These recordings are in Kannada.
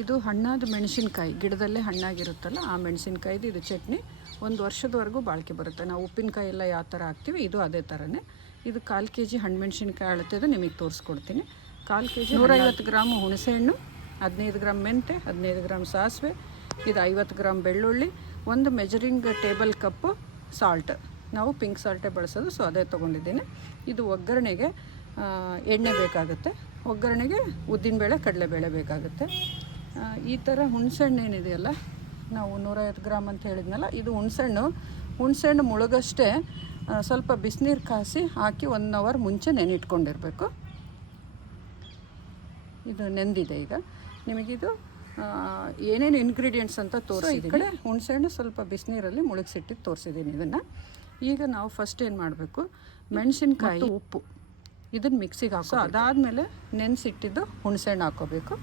ಇದು ಹಣ್ಣಾದ ಮೆಣಸಿನ್ಕಾಯಿ, ಗಿಡದಲ್ಲೇ ಹಣ್ಣಾಗಿರುತ್ತಲ್ಲ, ಆ ಮೆಣಸಿನ್ಕಾಯ್ದು ಇದು ಚಟ್ನಿ. ಒಂದು ವರ್ಷದವರೆಗೂ ಬಾಳಿಕೆ ಬರುತ್ತೆ. ನಾವು ಉಪ್ಪಿನಕಾಯಿ ಎಲ್ಲ ಯಾವ ಥರ ಹಾಕ್ತೀವಿ, ಇದು ಅದೇ ಥರನೇ. ಇದು ಕಾಲು ಕೆ ಜಿ ಹಣ್ಣು ಮೆಣಸಿನ್ಕಾಯಿ ಅಳತೆದು ನಿಮಗೆ ತೋರಿಸ್ಕೊಡ್ತೀನಿ. ಕಾಲು ಕೆ ಜಿ ನೂರೈವತ್ತು ಗ್ರಾಮು ಹುಣಸೆಹಣ್ಣು, ಹದಿನೈದು ಗ್ರಾಮ್ ಮೆಂತೆ, ಹದಿನೈದು ಗ್ರಾಮ್ ಸಾಸಿವೆ, ಇದು ಐವತ್ತು ಗ್ರಾಮ್ ಬೆಳ್ಳುಳ್ಳಿ, ಒಂದು ಮೆಜರಿಂಗ್ ಟೇಬಲ್ ಕಪ್ಪು ಸಾಲ್ಟ್. ನಾವು ಪಿಂಕ್ ಸಾಲ್ಟೇ ಬಳಸೋದು, ಸೊ ಅದೇ ತೊಗೊಂಡಿದ್ದೀನಿ. ಇದು ಒಗ್ಗರಣೆಗೆ ಎಣ್ಣೆ ಬೇಕಾಗುತ್ತೆ. ಒಗ್ಗರಣೆಗೆ ಉದ್ದಿನಬೇಳೆ, ಕಡಲೆಬೇಳೆ ಬೇಕಾಗುತ್ತೆ. ಈ ಥರ ಹುಣಸೆಹಣ್ಣು ಏನಿದೆಯಲ್ಲ ನಾವು ನೂರೈವತ್ತು ಗ್ರಾಮ್ ಅಂತ ಹೇಳಿದ್ನಲ್ಲ ಇದು ಹುಣಸೆಹಣ್ಣು. ಹುಣಸೆಹಣ್ಣು ಮುಳುಗಷ್ಟೇ ಸ್ವಲ್ಪ ಬಿಸಿನೀರು ಕಾಸಿ ಹಾಕಿ ಒನ್ ಅವರ್ ಮುಂಚೆ ನೆನಿಟ್ಕೊಂಡಿರಬೇಕು ಇದು ನೆಂದಿದೆ ಈಗ. ನಿಮಗಿದು ಏನೇನು ಇನ್ಗ್ರೀಡಿಯೆಂಟ್ಸ್ ಅಂತ ತೋರಿಸಿ ಕಡೆ ಹುಣಸೆಹಣ್ಣು ಸ್ವಲ್ಪ ಬಿಸಿನೀರಲ್ಲಿ ಮುಳುಗಿಸಿಟ್ಟಿದ್ದು ತೋರಿಸಿದ್ದೀನಿ ಇದನ್ನು. ಈಗ ನಾವು ಫಸ್ಟ್ ಏನು ಮಾಡಬೇಕು? ಮೆಣಸಿನ್ಕಾಯಿ ಉಪ್ಪು. ಇದನ್ನು ಮಿಕ್ಸಿಗೆ ಹಾಕೋ ಅದಾದಮೇಲೆ ನೆನೆಸಿಟ್ಟಿದ್ದು ಹುಣಸೆಹಣ್ಣು ಹಾಕೋಬೇಕು.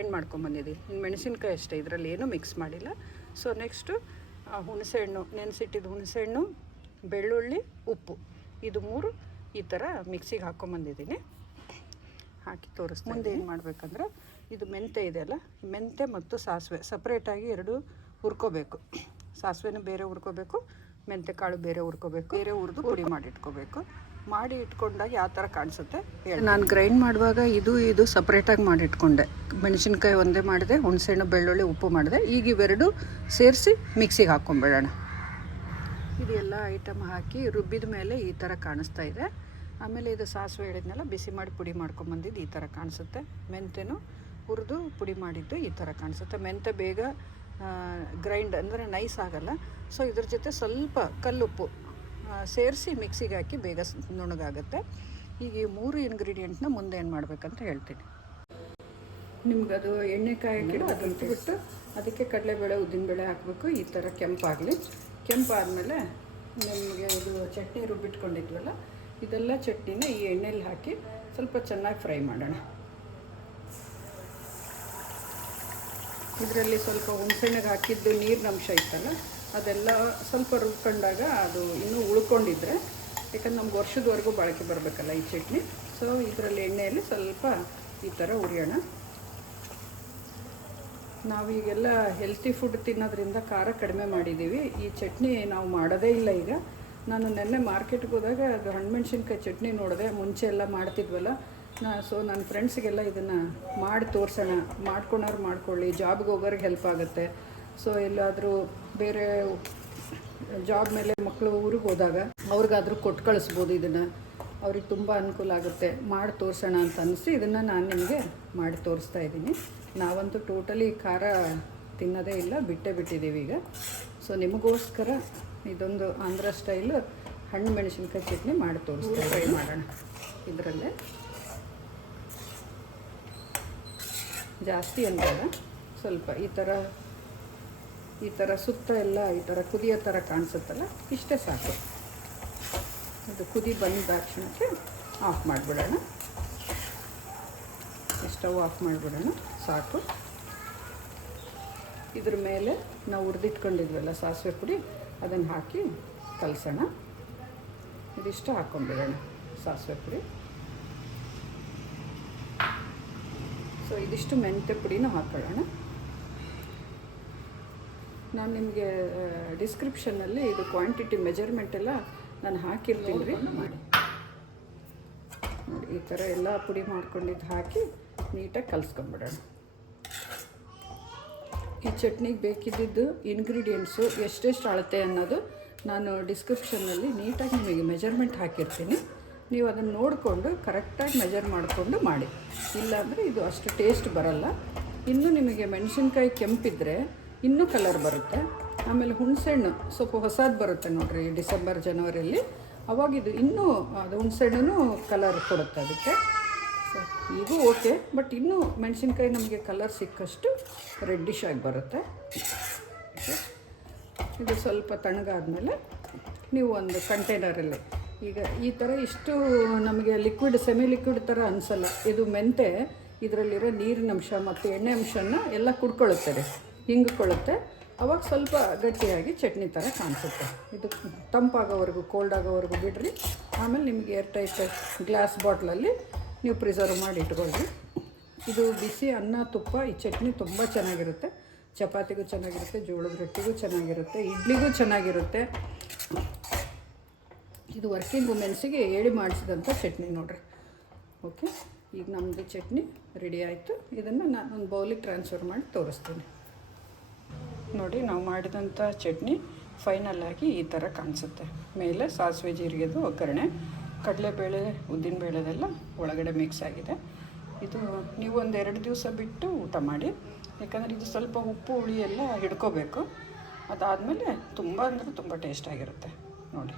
ಏನು ಮಾಡ್ಕೊಂಬಂದಿದ್ದೀವಿ ಇನ್ನು ಮೆಣಸಿನ್ಕಾಯಿ ಅಷ್ಟೇ ಇದರಲ್ಲಿ ಏನೂ ಮಿಕ್ಸ್ ಮಾಡಿಲ್ಲ. ಸೊ ನೆಕ್ಸ್ಟು ಹುಣಸೆಹಣ್ಣು ನೆನೆಸಿಟ್ಟಿದ್ದು ಹುಣಸೆಹಣ್ಣು ಬೆಳ್ಳುಳ್ಳಿ ಉಪ್ಪು. ಇದು ಮೂರು ಈ ಥರ ಮಿಕ್ಸಿಗೆ ಹಾಕ್ಕೊಂಬಂದಿದ್ದೀನಿ ಹಾಕಿ ತೋರಿಸ್ತೀನಿ ಮುಂದೆ ಏನು ಮಾಡಬೇಕಂದ್ರೆ? ಇದು ಮೆಂತೆ ಇದೆಯಲ್ಲ ಮೆಂತೆ ಮತ್ತು ಸಾಸಿವೆ. ಸಪ್ರೇಟಾಗಿ ಎರಡು ಹುರ್ಕೋಬೇಕು. ಸಾಸಿವೆನೂ ಬೇರೆ ಹುರ್ಕೋಬೇಕು ಮೆಂತೆ ಕಾಳು ಬೇರೆ ಹುರ್ಕೋಬೇಕು. ಬೇರೆ ಹುರಿದು ಪುಡಿ ಮಾಡಿ ಇಟ್ಕೋಬೇಕು ಮಾಡಿ ಇಟ್ಕೊಂಡಾಗ ಯಾವ ಥರ ಕಾಣಿಸುತ್ತೆ ನಾನು ಗ್ರೈಂಡ್ ಮಾಡುವಾಗ ಇದು ಇದು ಸಪ್ರೇಟಾಗಿ ಮಾಡಿ ಇಟ್ಕೊಂಡೆ ಮೆಣಸಿನ್ಕಾಯಿ ಒಂದೇ ಮಾಡಿದೆ, ಹುಣಸೆಹಣ್ಣು, ಬೆಳ್ಳುಳ್ಳಿ, ಉಪ್ಪು ಮಾಡಿದೆ. ಈಗ ಇವೆರಡು ಸೇರಿಸಿ ಮಿಕ್ಸಿಗೆ ಹಾಕ್ಕೊಂಬಿಡೋಣ ಇದೆಲ್ಲ ಐಟಮ್ ಹಾಕಿ ರುಬ್ಬಿದ ಮೇಲೆ ಈ ಥರ ಕಾಣಿಸ್ತಾ ಇದೆ. ಆಮೇಲೆ ಇದು ಸಾಸಿವೆ ಹೇಳಿದ್ನೆಲ್ಲ, ಬಿಸಿ ಮಾಡಿ ಪುಡಿ ಮಾಡ್ಕೊಂಬಂದಿದ್ದು ಈ ಥರ ಕಾಣಿಸುತ್ತೆ. ಮೆಂತೆನೂ ಹುರಿದು ಪುಡಿ ಮಾಡಿದ್ದು ಈ ಥರ ಕಾಣಿಸುತ್ತೆ. ಮೆಂತೆ ಬೇಗ ಗ್ರೈಂಡ್ ಅಂದರೆ ನೈಸ್ ಆಗಲ್ಲ. ಸೊ ಇದ್ರ ಜೊತೆ ಸ್ವಲ್ಪ ಕಲ್ಲುಪ್ಪು ಸೇರಿಸಿ ಮಿಕ್ಸಿಗೆ ಹಾಕಿ ಬೇಗ ನುಣ್ಣಗಾಗುತ್ತೆ ಈಗ ಈ ಮೂರು ಇಂಗ್ರೀಡಿಯೆಂಟ್ನ ಮುಂದೆ ಏನು ಮಾಡಬೇಕಂತ ಹೇಳ್ತೀನಿ. ನಿಮ್ಗೆ ಅದು ಎಣ್ಣೆ ಕಾಯಕ್ಕಿಡ ಅದನ್ನು ಬಿಟ್ಟು ಅದಕ್ಕೆ ಕಡಲೆಬೇಳೆ, ಉದ್ದಿನಬೇಳೆ ಹಾಕಬೇಕು. ಈ ಥರ ಕೆಂಪಾಗಲಿ. ಕೆಂಪಾದಮೇಲೆ ನಿಮಗೆ ಇದು ಚಟ್ನಿ ರುಬ್ಬಿಟ್ಕೊಂಡಿದ್ವಲ್ಲ, ಇದೆಲ್ಲ ಚಟ್ನಿನ ಈ ಎಣ್ಣೆಲಿ ಹಾಕಿ ಸ್ವಲ್ಪ ಚೆನ್ನಾಗಿ ಫ್ರೈ ಮಾಡೋಣ. ಇದರಲ್ಲಿ ಸ್ವಲ್ಪ ಹುಣಸೆಣ್ಣೆಗೆ ಹಾಕಿದ್ದು ನೀರಿನಂಶ ಇತ್ತಲ್ಲ ಅದೆಲ್ಲ ಸ್ವಲ್ಪ ರುಬ್ಕೊಂಡಾಗ ಅದು ಇನ್ನೂ ಉಳ್ಕೊಂಡಿದ್ರೆ, ಯಾಕಂದ್ರೆ ನಮ್ಗೆ ವರ್ಷದವರೆಗೂ ಬಾಳಿಕೆ ಬರಬೇಕಲ್ಲ ಈ ಚಟ್ನಿ. ಸೊ ಇದರಲ್ಲಿ ಎಣ್ಣೆಯಲ್ಲಿ ಸ್ವಲ್ಪ ಈ ಥರ ಉರಿಯೋಣ. ನಾವೀಗೆಲ್ಲ ಹೆಲ್ತಿ ಫುಡ್ ತಿನ್ನೋದ್ರಿಂದ ಖಾರ ಕಡಿಮೆ ಮಾಡಿದ್ದೀವಿ. ಈ ಚಟ್ನಿ ನಾವು ಮಾಡೋದೇ ಇಲ್ಲ ಈಗ. ನಾನು ನೆನ್ನೆ ಮಾರ್ಕೆಟ್ಗೆ ಹೋದಾಗ ಅದು ಹಣ್ಣುಮೆಣ್ಸಿನ್ಕಾಯಿ ಚಟ್ನಿ ನೋಡಿದೆ. ಮುಂಚೆ ಎಲ್ಲ ಮಾಡ್ತಿದ್ವಲ್ಲ. ನಾ ಸೊ ನನ್ನ ಫ್ರೆಂಡ್ಸಿಗೆಲ್ಲ ಇದನ್ನು ಮಾಡಿ ತೋರಿಸೋಣ. ಮಾಡ್ಕೊಳೋರು ಮಾಡ್ಕೊಳ್ಳಿ. ಜಾಬ್ಗೆ ಹೋಗೋರಿಗೆ ಹೆಲ್ಪ್ ಆಗುತ್ತೆ. ಸೊ ಎಲ್ಲಾದರೂ ಬೇರೆ ಜಾಬ್ ಮೇಲೆ ಮಕ್ಕಳು ಊರಿಗೆ ಹೋದಾಗ ಅವ್ರಿಗಾದರೂ ಕೊಟ್ಟು ಕಳಿಸ್ಬೋದು ಇದನ್ನು. ಅವ್ರಿಗೆ ತುಂಬ ಅನುಕೂಲ ಆಗುತ್ತೆ. ಮಾಡಿ ತೋರಿಸೋಣ ಅಂತ ಅನಿಸಿ ಇದನ್ನು ನಾನು ನಿಮಗೆ ಮಾಡಿ ತೋರಿಸ್ತಾ ಇದ್ದೀನಿ. ನಾವಂತೂ ಟೋಟಲಿ ಖಾರ ತಿನ್ನೋದೇ ಇಲ್ಲ ಬಿಟ್ಟೇ ಬಿಟ್ಟಿದ್ದೀವಿ ಈಗ. ಸೊ ನಿಮಗೋಸ್ಕರ ಇದೊಂದು ಆಂಧ್ರ ಸ್ಟೈಲ್ ಹಣ್ಣು ಮೆಣಸಿನ್ಕಾಯಿ ಚಟ್ನಿ ಮಾಡಿ ತೋರಿಸ್ತಾ ಟ್ರೈ ಮಾಡೋಣ. ಇದರಲ್ಲೇ. ಜಾಸ್ತಿ ಅಂದಾಗ ಸ್ವಲ್ಪ ಈ ಥರ ಈ ಥರ ಸುತ್ತ ಎಲ್ಲ ಈ ಥರ ಕುದಿಯೋ ಥರ ಕಾಣಿಸುತ್ತಲ್ಲ, ಇಷ್ಟೇ ಸಾಕು. ಅದು ಕುದಿ ಬಂದ ತಕ್ಷಣಕ್ಕೆ ಆಫ್ ಮಾಡಿಬಿಡೋಣ. ಸ್ಟವ್ ಆಫ್ ಮಾಡಿಬಿಡೋಣ, ಸಾಕು. ಇದ್ರ ಮೇಲೆ ನಾವು ಹುರಿದಿಟ್ಕೊಂಡಿದ್ವಲ್ಲ ಸಾಸಿವೆ ಪುಡಿ, ಅದನ್ನು ಹಾಕಿ ಕಲಸೋಣ. ಇದಿಷ್ಟು ಹಾಕ್ಕೊಂಡ್ಬಿಡೋಣ ಸಾಸಿವೆ ಪುಡಿ. ಸೊ ಇದಿಷ್ಟು ಮೆಂತ್ಯ ಪುಡಿನೂ ಹಾಕೊಳ್ಳೋಣ. ನಾನು ನಿಮಗೆ ಡಿಸ್ಕ್ರಿಪ್ಷನ್ನಲ್ಲಿ ಇದು ಕ್ವಾಂಟಿಟಿ ಮೆಜರ್ಮೆಂಟ್ ಎಲ್ಲ ನಾನು ಹಾಕಿರ್ತೀನಿ ರೀ. ಮಾಡಿ. ನೋಡಿ ಈ ಥರ ಎಲ್ಲ ಪುಡಿ ಮಾಡ್ಕೊಂಡಿದ್ದು ಹಾಕಿ ನೀಟಾಗಿ ಕಲಿಸ್ಕೊಂಬಿಡೋಣ. ಈ ಚಟ್ನಿಗೆ ಬೇಕಿದ್ದಿದ್ದು ಇನ್ಗ್ರೀಡಿಯೆಂಟ್ಸು ಎಷ್ಟೆಷ್ಟು ಅಳತೆ ಅನ್ನೋದು ನಾನು ಡಿಸ್ಕ್ರಿಪ್ಷನ್ನಲ್ಲಿ ನೀಟಾಗಿ ನಿಮಗೆ ಮೆಜರ್ಮೆಂಟ್ ಹಾಕಿರ್ತೀನಿ. ನೀವು ಅದನ್ನು ನೋಡಿಕೊಂಡು ಕರೆಕ್ಟಾಗಿ ಮೆಜರ್ ಮಾಡಿಕೊಂಡು ಮಾಡಿ. ಇಲ್ಲಾಂದರೆ ಇದು ಅಷ್ಟು ಟೇಸ್ಟ್ ಬರಲ್ಲ. ಇನ್ನು ನಿಮಗೆ ಮೆಣಸಿನ್ಕಾಯಿ ಕೆಂಪಿದ್ರೆ ಇನ್ನೂ ಕಲರ್ ಬರುತ್ತೆ. ಆಮೇಲೆ ಹುಣಸೆಹಣ್ಣು, ಸ್ವಲ್ಪ ಹೊಸದು ಬರುತ್ತೆ ನೋಡಿರಿ ಡಿಸೆಂಬರ್, ಜನವರಿಯಲ್ಲಿ. ಅವಾಗ ಇದು ಇನ್ನೂ, ಅದು ಹುಣಸೆಹಣ್ಣು ಕಲರ್ ಕೊಡುತ್ತೆ ಅದಕ್ಕೆ. ಸೊ ಈಗೂ ಓಕೆ, ಬಟ್ ಇನ್ನೂ ಮೆಣಸಿನ್ಕಾಯಿ ನಮಗೆ ಕಲರ್ ಸಿಕ್ಕಷ್ಟು ರೆಡ್ಡಿಶ್ ಆಗಿ ಬರುತ್ತೆ. ಇದು ಸ್ವಲ್ಪ ತಣ್ಣಗಾದಮೇಲೆ ನೀವು ಒಂದು ಕಂಟೈನರಲ್ಲಿ ಈಗ ಈ ಥರ ಇಷ್ಟು ನಮಗೆ ಲಿಕ್ವಿಡ್ ಸೆಮಿ ಲಿಕ್ವಿಡ್ ಥರ ಅನಿಸಲ್ಲ. ಇದು ಮೆಂತೆ, ಇದರಲ್ಲಿರೋ ನೀರಿನ ಅಂಶ ಮತ್ತು ಎಣ್ಣೆ ಅಂಶನ ಎಲ್ಲ ಕುಡ್ಕೊಳ್ಳುತ್ತೆ ಹಿಂಗಿಕೊಳ್ಳುತ್ತೆ. ಅವಾಗ ಸ್ವಲ್ಪ ಗಟ್ಟಿಯಾಗಿ ಚಟ್ನಿ ಥರ ಕಾಣಿಸುತ್ತೆ. ಇದು ತಂಪಾಗೋವರೆಗೂ ಕೋಲ್ಡ್ ಆಗೋವರೆಗೂ ಬಿಡ್ರಿ. ಆಮೇಲೆ ನಿಮಗೆ ಏರ್ ಟೈಟ್ ಗ್ಲಾಸ್ ಬಾಟ್ಲಲ್ಲಿ ನೀವು ಪ್ರಿಸರ್ವ್ ಮಾಡಿ ಇಟ್ಕೊಳ್ಳಿ ಇದು ಬಿಸಿ ಅನ್ನ, ತುಪ್ಪ, ಈ ಚಟ್ನಿ ತುಂಬ ಚೆನ್ನಾಗಿರುತ್ತೆ. ಚಪಾತಿಗೂ ಚೆನ್ನಾಗಿರುತ್ತೆ, ಜೋಳದ ರೊಟ್ಟಿಗೂ ಚೆನ್ನಾಗಿರುತ್ತೆ, ಇಡ್ಲಿಗೂ ಚೆನ್ನಾಗಿರುತ್ತೆ. ಇದು ವರ್ಕಿಂಗ್ ವುಮೆನ್ಸಿಗೆ ಹೇಳಿ ಮಾಡಿಸಿದಂಥ ಚಟ್ನಿ ನೋಡ್ರಿ. ಓಕೆ ಈಗ ನಮ್ಮದು ಚಟ್ನಿ ರೆಡಿ ಆಯಿತು. ಇದನ್ನು ನಾನು ಒಂದು ಬೌಲಿಗೆ ಟ್ರಾನ್ಸ್ಫರ್ ಮಾಡಿ ತೋರಿಸ್ತೀನಿ. ನೋಡಿ, ನಾವು ಮಾಡಿದಂಥ ಚಟ್ನಿ ಫೈನಲ್ ಆಗಿ ಈ ಥರ ಕಾಣಿಸುತ್ತೆ. ಮೇಲೆ ಸಾಸಿವೆ ಜೀರಿಗೆದು ಒಗ್ಗರಣೆ, ಕಡಲೆಬೇಳೆ ಉದ್ದಿನಬೇಳೆದೆಲ್ಲ ಒಳಗಡೆ ಮಿಕ್ಸ್ ಆಗಿದೆ. ಇದು ನೀವು ಒಂದು ಎರಡು ದಿವಸ ಬಿಟ್ಟು ಊಟ ಮಾಡಿ, ಯಾಕಂದರೆ ಇದು ಸ್ವಲ್ಪ ಉಪ್ಪು, ಹುಳಿ ಎಲ್ಲ ಹಿಡ್ಕೋಬೇಕು. ಅದಾದಮೇಲೆ ತುಂಬ ಅಂದರೆ ತುಂಬ ಟೇಸ್ಟಾಗಿರುತ್ತೆ ನೋಡಿ.